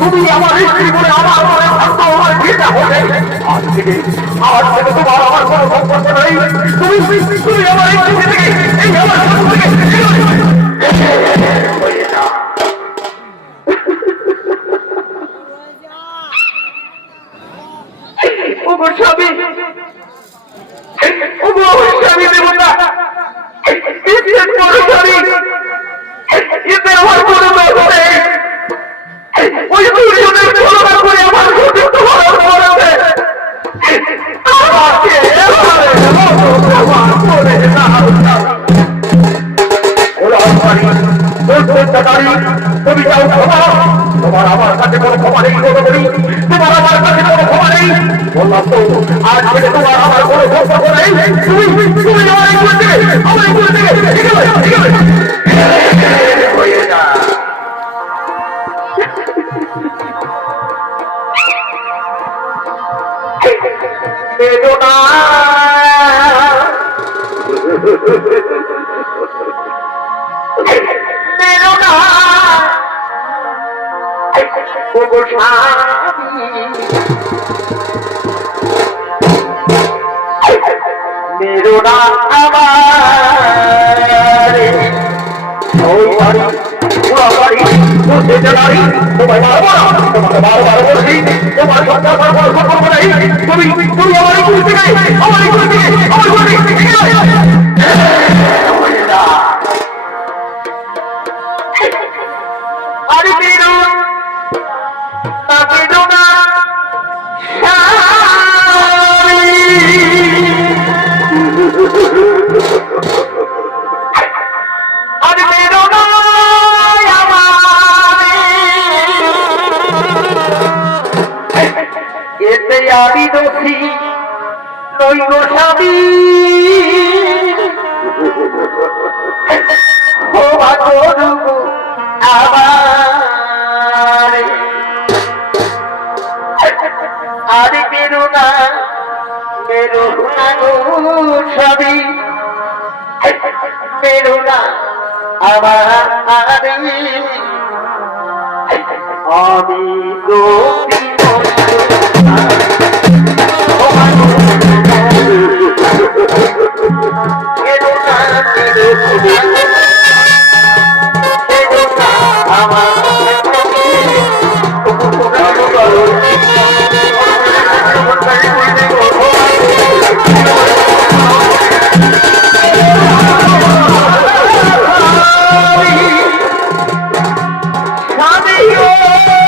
তুমি আমার স্ত্রী বলে আমার মনে ভাগ্য আমার যেটা হবে আজ থেকে তোমার আমার কোনো সম্পর্ক নেই। তুমি তুমি আমার স্ত্রী থেকে এই আমার স্বামী স্বামী দেবতা স্বামী এতে আমার কোনো দোষ নেই। ওই দুজনের তুলনা করে আমার তুমি যাও ক্ষমা, তোমার আমার কাছে কোনো ক্ষমা নেই। তোমার আমার কাছে কোনো ক্ষমা নেই বললাম তো। আজ থেকে তোমার আমার কোনো সম্পর্ক নেই। তুমি তুমি আমার এগুলো থেকে আমার এগুলো থেকে হয়ে যা। বেদনা বেদনা ওগো স্বামী বেদনা আমার ওই বাড়ি পুরা বাড়ি বুঝতে জানাই তোমায় বারবার বলছি তোমার সন্তান সম্পর্ক নেই। তুমি তুমি আমার এগুলো থেকে আমার এগুলো থেকে আমার এগুলো থেকে আরে বেরো না বেরো না আরে বেরো না এতে আমি দোষী নই গো স্বামী। ও ভাগো আমার আরে বেরো না গো স্বামী বেরো না আমার আমি দোষী